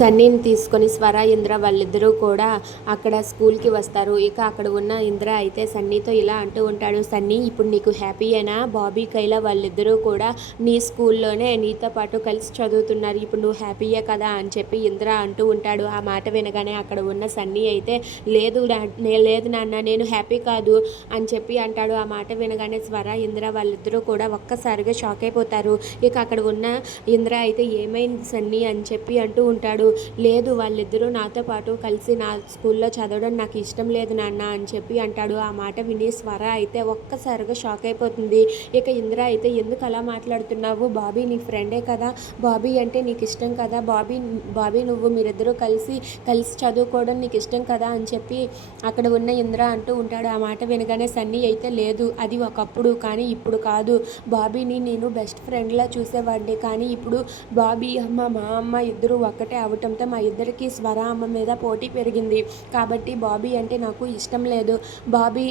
సన్నీని తీసుకొని స్వర ఇంద్ర వాళ్ళిద్దరూ కూడా అక్కడ స్కూల్కి వస్తారు. ఇక అక్కడ ఉన్న ఇంద్ర అయితే సన్నీతో ఇలా అంటూ ఉంటాడు సన్నీ ఇప్పుడు నీకు హ్యాపీయేనా బాబీ కైలా వాళ్ళిద్దరూ కూడా నీ స్కూల్లోనే నీతో పాటు కలిసి చదువుతున్నారు. ఇప్పుడు నువ్వు హ్యాపీయే కదా? అని చెప్పి ఇంద్ర అంటూ ఉంటాడు. ఆ మాట వినగానే అక్కడ ఉన్న సన్నీ అయితే లేదు లేదు నాన్న నేను హ్యాపీ కాదు అని చెప్పి అంటాడు. ఆ మాట వినగానే స్వర ఇంద్ర వాళ్ళిద్దరూ కూడా ఒక్కసారిగా షాక్ అయిపోతారు. ఇక అక్కడ ఉన్న ఇంద్ర అయితే ఏమైంది సన్నీ? అని చెప్పి అంటూ ఉంటాడు. లేదు వాళ్ళిద్దరూ నాతో పాటు కలిసి నా స్కూల్లో చదవడం నాకు ఇష్టం లేదు నాన్న అని చెప్పి అంటాడు. ఆ మాట విని స్వర అయితే ఒక్కసారిగా షాక్ అయిపోతుంది. ఇక ఇందిరా అయితే ఎందుకు అలా మాట్లాడుతున్నావు? బాబీ నీ ఫ్రెండే కదా. బాబీ అంటే నీకు ఇష్టం కదా. బాబీ బాబీ నువ్వు మీరిద్దరూ కలిసి కలిసి చదువుకోవడం నీకు ఇష్టం కదా అని చెప్పి అక్కడ ఉన్న ఇంద్ర అంటూ ఉంటాడు. ఆ మాట వినగానే సన్నీ అయితే లేదు అది ఒకప్పుడు కానీ ఇప్పుడు కాదు. బాబీని నేను బెస్ట్ ఫ్రెండ్లా చూసేవాడిని. కానీ ఇప్పుడు బాబీ అమ్మ మా అమ్మ ఇద్దరు ఒక్కటే అవటంతో మా ఇద్దరికి స్వర అమ్మ మీద పోటీ పెరిగింది. కాబట్టి బాబీ అంటే నాకు ఇష్టం లేదు. బాబీ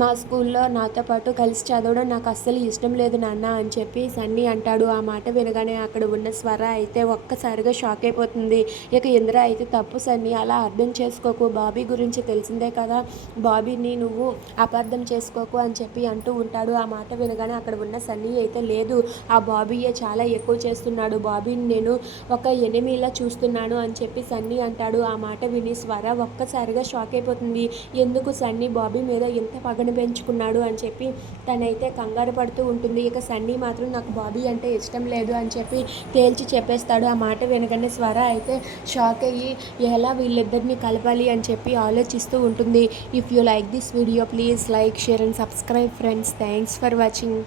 మా స్కూల్లో నాతో పాటు కలిసి చదవడం నాకు అస్సలు ఇష్టం లేదు నాన్న అని చెప్పి సన్నీ అంటాడు. ఆ మాట వినగానే అక్కడ ఉన్న స్వర అయితే ఒక్కసారిగా షాక్ అయిపోతుంది. ఇక ఇంద్ర అయితే తప్పు సన్నీ అలా అర్థం చేసుకోకు. బాబీ గురించి తెలిసిందే కదా. బాబీని నువ్వు అపార్థం చేసుకోకు అని చెప్పి అంటూ ఉంటాడు. ఆ మాట వినగానే అక్కడ ఉన్న సన్నీ అయితే లేదు ఆ బాబీయే చాలా ఎక్కువ చేస్తున్నాడు. బాబీని నేను ఒక ఎనిమిలా చూస్తున్నాను. అని చెప్పి సన్నీ అంటాడు. ఆ మాట విని స్వర ఒక్కసారిగా షాక్ అయిపోతుంది. ఎందుకు సన్నీ బాబీ మీద ఇంత పగను పెంచుకున్నాడు అని చెప్పి తనైతే కంగారు పడుతూ ఉంటుంది. ఇక సన్నీ మాత్రం నాకు బాబీ అంటే ఇష్టం లేదు అని చెప్పి తేల్చి చెప్పేస్తాడు. ఆ మాట వినగానే స్వర అయితే షాక్ అయ్యి ఎలా వీళ్ళిద్దరిని కలపాలి అని చెప్పి ఆలోచిస్తూ ఉంటుంది. If you like this video please like share and subscribe friends thanks for watching